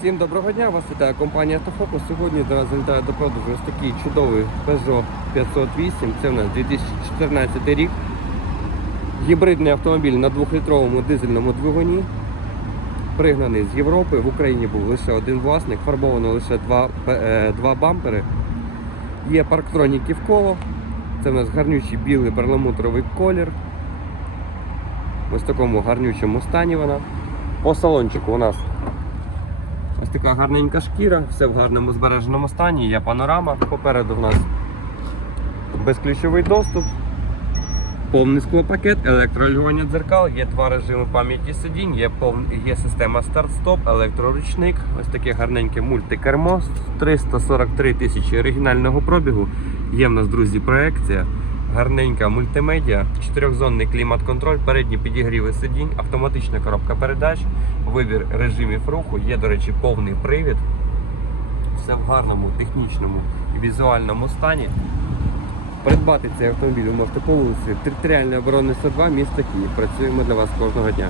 Всім доброго дня, вас вітає компанія Автофокус. Сьогодні до нас залітає до продажу ось такий чудовий Peugeot 508. Це у нас 2014 рік. Гібридний автомобіль на 2-літровому дизельному двигуні. Пригнаний з Європи. В Україні був лише один власник, фарбовано лише два, е, два бампери. Є парктроніки в коло. Це у нас гарнючий білий перламутровий колір. Ось в такому гарнючому стані вона. По салончику у нас Ось така гарненька шкіра, все в гарному збереженому стані, є панорама. Попереду в нас безключовий доступ, повний склопакет, електрорегулювання дзеркал, є два режими пам'яті сидінь, є, пов... є система старт-стоп, електроручник, ось таке гарненьке мультикермо, 343 тисячі оригінального пробігу. Є в нас, друзі, проекція. Гарненька мультимедіа, чотирьохзонний клімат-контроль, передні підігріви сидінь, автоматична коробка передач, вибір режимів руху, є, до речі, повний привід. Все в гарному технічному і візуальному стані. Придбати цей автомобіль ви можете по вулиці Територіальної оборони 102 міста Київ. Працюємо для вас кожного дня.